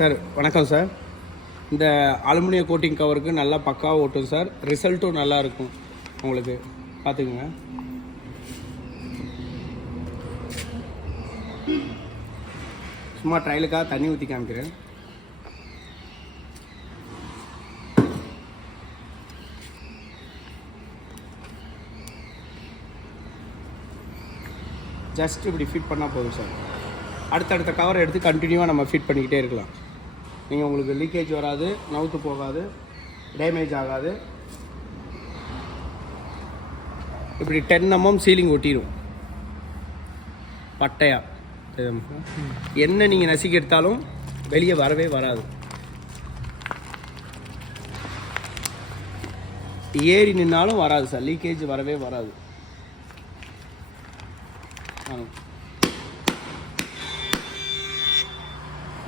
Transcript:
Sir வணக்கம் sir. இந்த அலுமினிய கோட்டிங் கவருக்கு நல்லா பக்காவாக ஓட்டும் சார். ரிசல்ட்டும் நல்லா இருக்கும் உங்களுக்கு. பார்த்துக்குங்க. சும்மா ட்ரையலுக்காக தண்ணி ஊற்றி காமிக்கிறேன். ஜஸ்ட் இப்படி ஃபிட் பண்ணால் போதும் சார். அடுத்தடுத்த கவரை எடுத்து கண்டினியூவாக நம்ம ஃபிட் பண்ணிக்கிட்டே இருக்கலாம். நீங்கள் உங்களுக்கு லீக்கேஜ் வராது, நவுத்து போகாது, டேமேஜ் ஆகாது. இப்படி 10 mm சீலிங் ஒட்டிடும் பட்டையாக. என்ன நீங்கள் நசுக்கி எடுத்தாலும் வெளியே வரவே வராது. ஏறி நின்னாலும் வராது சார், லீக்கேஜ் வரவே வராது.